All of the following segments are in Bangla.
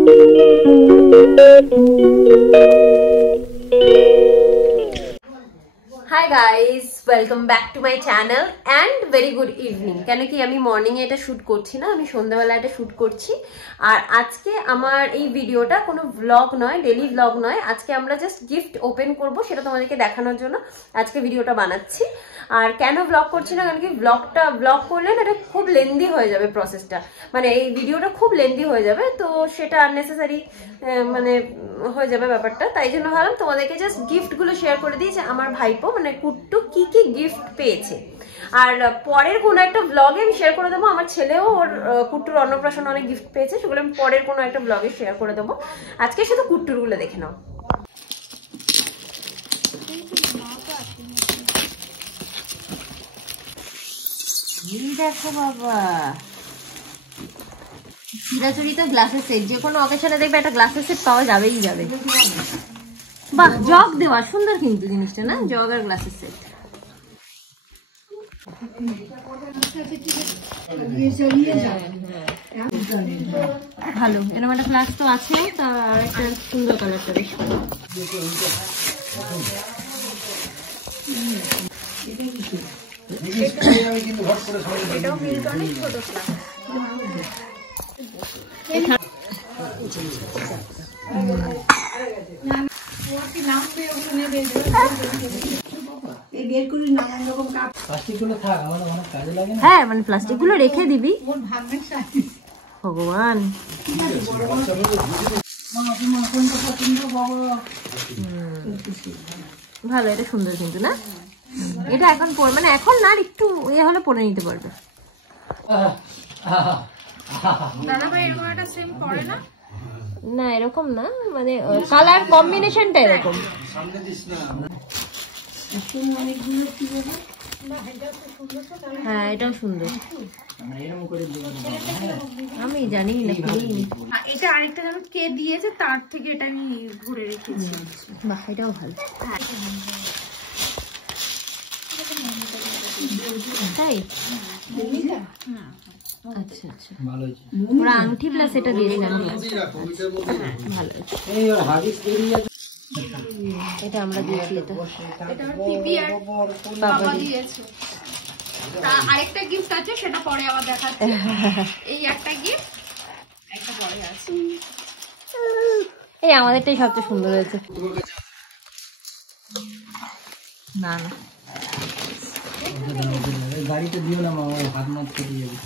Hi guys, welcome back to my channel and very good evening. কেন কি আমি মর্নিং এ এটা শুট করছি না, আমি সন্ধ্যাবেলা এটা শুট করছি। আর আজকে আমার এই ভিডিওটা কোনো ব্লগ নয়, ডেইলি ব্লগ নয়। আজকে আমরা জাস্ট গিফট ওপেন করব, সেটা তোমাদেরকে দেখানোর জন্য আজকে ভিডিওটা বানাচ্ছি। আর কেন ব্লগ করছি না, কারণ কি ব্লগ করলে না এটা খুব লেন্দি হয়ে যাবে প্রসেসটা, মানে এই ভিডিওটা খুব লেন্দি হয়ে যাবে, তো সেটা আননেসেসারি মানে হয়ে যাবে ব্যাপারটা। তাই জন্য ভাবলাম তোমাদেরকে জাস্ট গিফট গুলো শেয়ার করে দিই যে আমার ভাইপো মানে কুট্টু কি কি গিফট পেয়েছে। আর পরের কোনো একটা ব্লগে আমি শেয়ার করে দেবো, আমার ছেলেও ওর কুট্টুর অন্নপ্রাশন অনেক গিফট পেয়েছে, সেগুলো আমি পরের কোনো একটা ব্লগে শেয়ার করে দেবো। আজকে শুধু কুট্টুর গুলো দেখে নাও। দেখো বাবা, চিরাচরিত গ্লাসের সেট, যে কোনো অকেশনে দেখবে একটা গ্লাসের সেট পাওয়া যাবেই যাবে। বাহ, জগ দেওয়া সুন্দর কিন্তু জিনিসটা না, জগ আর গ্লাসের সেট। ভালো, এরকম একটা গ্লাস তো আছে, তার একটা সুন্দর কালারটা বেশ ভালো। এটাও মিল্টনের ছোট গ্লাস। হ্যাঁ, মানে প্লাস্টিক গুলো রেখে দিবি, ভগবান। ভালো, এটা সুন্দর কিন্তু না, এটা এখন মানে এখন না, একটু ইয়ে হলে পরে নিতে পারবে। না এরকম না, মানে কালার কম্বিনেশনটা এরকম। হ্যাঁ এটাও সুন্দর, আমি জানি না। এটা আরেকটা যেন কে দিয়েছে, তার থেকে এটা আমি ঘুরে রেখেছি। বাহ, এটাও ভালো। তাই আচ্ছা আচ্ছা, ওরা আংটি প্লাস এটা দিয়েছে, ভালো। এটা আমরা দিয়েছি, এটা পিপি আর বাবা দিয়েছে। আরেকটা গিফট আছে, সেটা পরে আবার দেখাচ্ছি। এই একটা গিফট, একটা পরে আছে। এই আমাদেরটাই সবচেয়ে সুন্দর হয়েছে। না না গাড়িটা দিও না মামা, হাত মাত কেটে যাবে।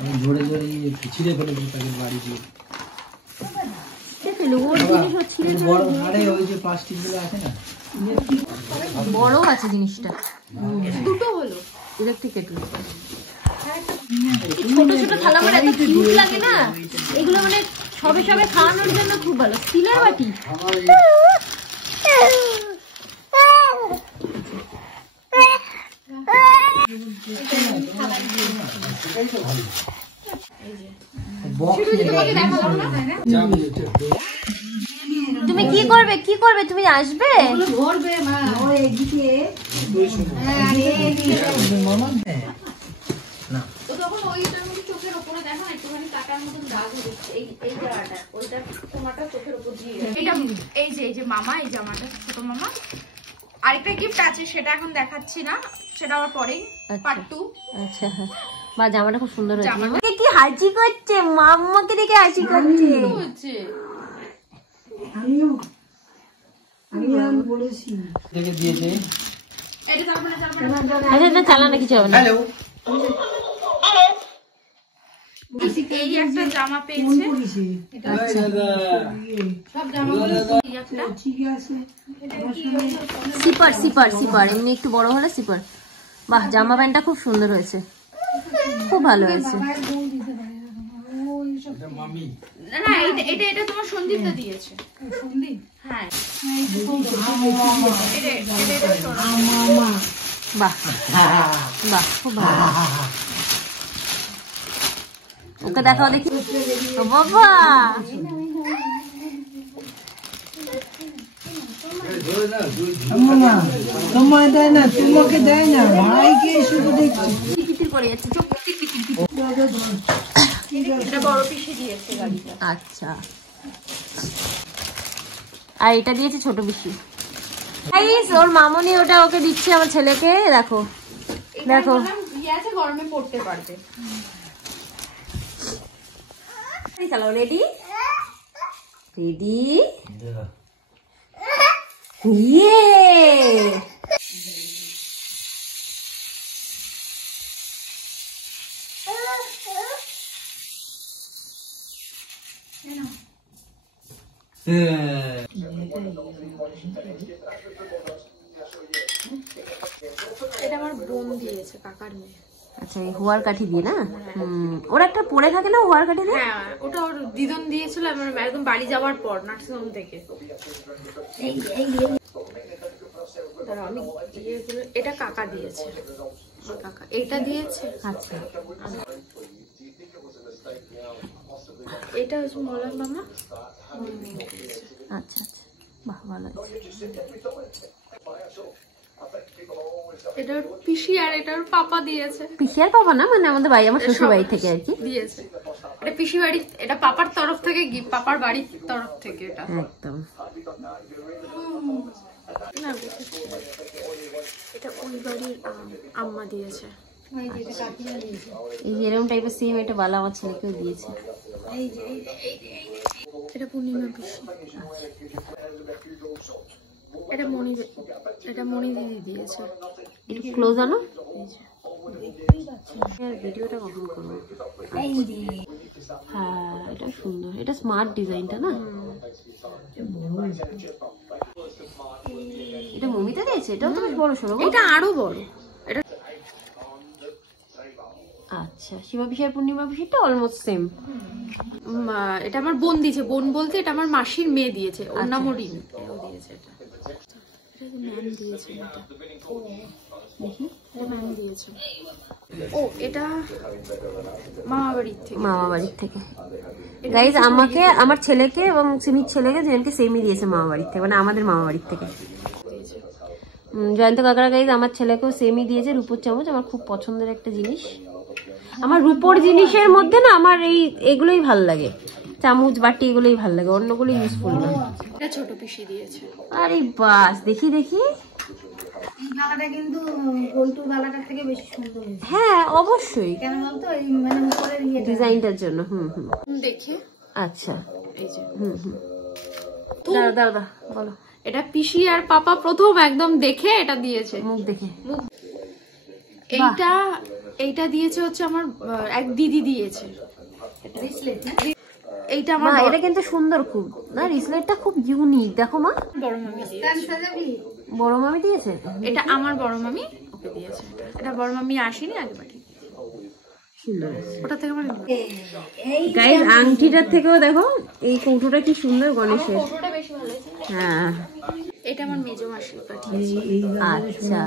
আমি জোরে জোরে ছিঁড়ে ফেলে দিই তাকে বাড়ি দিয়ে। বড় আরে ওই যে প্লাস্টিক গুলো আছে না, বড় আছে জিনিসটা, দুটো হলো ইলেকট্রিক কেটল। ছোট ছোট থালা মানে এত কিউট লাগে না এগুলো, মানে সবে সবে খাওয়ানোর জন্য খুব ভালো। স্টিলের বাটি, তুমি কি করবে তুমি আসবে? এই যে মামা, এই জামাটা ছোট মামা। আরেকটা গিফট আছে, সেটা এখন দেখাচ্ছি না, সেটা আবার পরেই পার্ট 2। আচ্ছা, বা জামাটা খুব সুন্দর হয়েছে। কি হাসি করছে, মাম্মাকে দেখে হাসি করছে। আচ্ছা চালা না, কিছু হবে না। এই একটা জামা পেয়েছে, সিপার এমনি একটু বড় হলে সিপার। বাহ, জামা প্যান্টটা খুব সুন্দর হয়েছে, খুব ভালো হয়েছে। না এটা তোমার সন্দীপটা দিয়েছে। সন্দীপ, হ্যাঁ। বাহ বাহ, খুব ভালো। ওকে দেখাও দেখি। বাবা তোমায় দেয় না, তোমাকে দেয় না, ভাইকে শুধু দেখছি। কিটির করে যাচ্ছে, চোখ এটা বড় পিসে দিয়েছে গাড়িটা। আচ্ছা, আর এটা দিয়েছে ছোট পিসি। ওর মামনি ওটা ওকে দিচ্ছে আমার ছেলেকে। দেখো দেখো গরমে পড়তে পারবে। চলো রেডি রেডি ইয়ে এটা আমার বোন দিয়েছে, কাকার মেয়ে। আচ্ছা এই হুয়ার কাঠি দিয়ে না? ওর একটা পড়ে থাকে না হুয়ার কাঠি দিয়ে? হ্যাঁ ওটা ওর দিদন দিয়েছিল একদম বাড়ি যাওয়ার পর নার্সিংহোম থেকে। এটা কাকা দিয়েছে, কাকা এটা দিয়েছে। আচ্ছা এটা হচ্ছে মলয় মামা। আচ্ছা আচ্ছা বাহ ভালো। এটা পিসি আর এটা ওর পাপা দিয়েছে। পিসি আর পাপা না, মানে আমাদের বাড়ি, আমার শ্বশুর বাড়ি থেকে আর কি দিয়েছে। এটা পিসি বাড়ি, এটা পাপার তরফ থেকে গিফট, পাপার বাড়ির তরফ থেকে এটা একদম। না এটা ওই বাড়ির আম্মা দিয়েছে। এই এরকম টাইপের সেম এটা বালা আমার ছেলেকেও দিয়েছে। এটা পূর্ণিমা পিসি। এটা মণি দিদি দিয়েছে। একটু ক্লোজ আনো। ভিডিওটা কখন করবো? হ্যাঁ এটা সুন্দর, এটা স্মার্ট ডিজাইনটা না? এটা মমিতা দিয়েছে, এটাও তো বেশ বড় সড়ো। এটা আরো বড়। এটা আচ্ছা শিবা পিসি আর পূর্ণিমা পিসিটা অলমোস্ট সেম। এটা আমার বোন দিয়েছে, বোন বলতে এটা আমার মাসির মেয়ে দিয়েছে, ওর নাম রিমি। ও দিয়েছে এটা। এটা ম্যাম দিয়েছে, এটা দেখি এটা ম্যাম দিয়েছে। ও এটা মামা বাড়ির থেকে। মামা বাড়ির থেকে গাইজ আমাকে, আমার ছেলেকে এবং সিমির ছেলেকে জয়ন্তকে সেমই দিয়েছে মামা বাড়ির থেকে, মানে আমাদের মামা বাড়ির থেকে। জয়ন্ত কাকারা গাইজ আমার ছেলেকেও সেমই দিয়েছে, রূপোর চামচ। আমার খুব পছন্দের একটা জিনিস। আমার রূপোর জিনিসের মধ্যে না আমার এগুলোই ভাল লাগে, চামচ বাটি এগুলোই ভাল লাগে, অন্যগুলো ইউজফুল না। এটা ছোট পিসি দিয়েছে। আরে বাস দেখি দেখি। এই গালাটা কিন্তু গোলটুর গালাটার থেকে বেশি সুন্দর হয়েছে। হ্যাঁ অবশ্যই, কেন বলতো এই মানে উপরের ডিজাইনটার জন্য। দেখে আচ্ছা এই যে দাঁড়া দাঁড়া বলো। এটা পিসি আর পাপা প্রথম একদম দেখে এটা দিয়েছে, মুখ দেখে। এইটা দিয়েছে হচ্ছে আমার এক দিদি দিয়েছে। এইটা আমার এটা কিন্তু সুন্দর খুব না, রিসলেটটা খুব ইউনিক। দেখো মা, বড় মামি দিয়েছে। বড় মামি দিয়েছে। এটা আমার বড় মামি ওকে দিয়েছে। এটা বড় মামি আসেনি, আগে পাঠিয়ে ওটা থেকে আমার গাইস আংটিটার থেকেও দেখো এই কৌটোটা কি সুন্দর গণেশের। ফটোটা বেশি ভালো হয়েছে। হ্যাঁ এটা আমার মেজো মাসি পাঠিয়েছে। আচ্ছা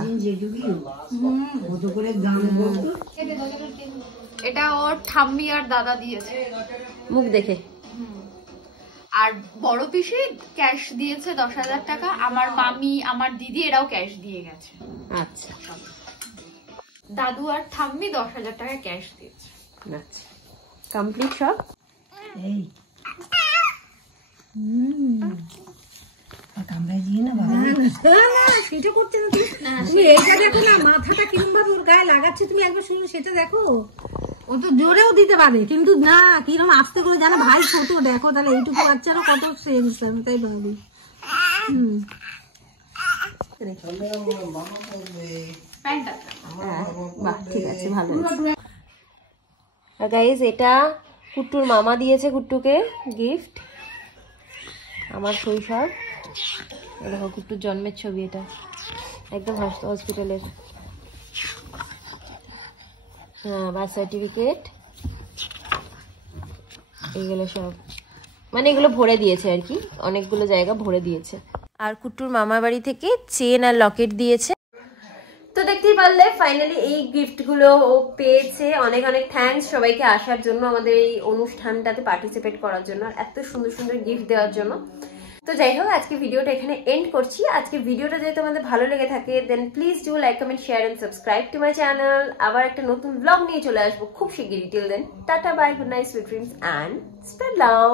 এটা ওর ঠাম্মি আর দাদা দিয়েছে মুখ দেখে। আর বড় পিসি ক্যাশ দিয়েছে 10,000 টাকা। আমার মামি আমার দিদি এরাও ক্যাশ দিয়ে গেছে। আচ্ছা দাদু আর ঠাম্মি 10,000 টাকা ক্যাশ দিয়েছে। আচ্ছা কমপ্লিট সব। এই কামড়াই দিয়ে না বাবা, না সেটা করতে না তুমি এইটা দেখো না, মাথাটা কিরম ভাবে ওর গায়ে লাগাচ্ছে, তুমি একবার শুনো সেটা দেখো। ও তো জোরেও দিতে পারে কিন্তু না, কিরম আস্তে করে জানো ভাই ছোট, দেখো তাহলে এইটুকু বাচ্চারও কত সেন্স, আমি তাই ভাবি। বাহ ঠিক আছে ভালো। গাইস এটা কুট্টুর মামা দিয়েছে কুট্টুকে গিফট, আমার শৈশব। দেখো কুট্টুর জন্মের ছবি, এটা একদম হসপিটালের। হ্যাঁ বার্থ সার্টিফিকেট এগুলো সব, মানে এগুলো ভরে দিয়েছে আর কি, অনেকগুলো জায়গা ভরে দিয়েছে। আর কুট্টুর মামার বাড়ি থেকে চেন আর লকেট দিয়েছে। তো দেখতেই পারলে ফাইনালি এই গিফটগুলো ও পেয়েছে। অনেক অনেক থ্যাঙ্কস সবাইকে আসার জন্য, আমাদের এই অনুষ্ঠানটাতে পার্টিসিপেট করার জন্য, এত সুন্দর সুন্দর গিফট দেওয়ার জন্য। তো যাই হোক আজকে ভিডিওটা এখানে এন্ড করছি। আজকে ভিডিওটা যদি তোমাদের ভালো লেগে থাকে then please do like, comment, share and subscribe to my channel. আবার একটা নতুন ব্লগ নিয়ে চলে আসবো খুব শিগগিরই। Till then tata bye, good night, sweet dreams and spread love.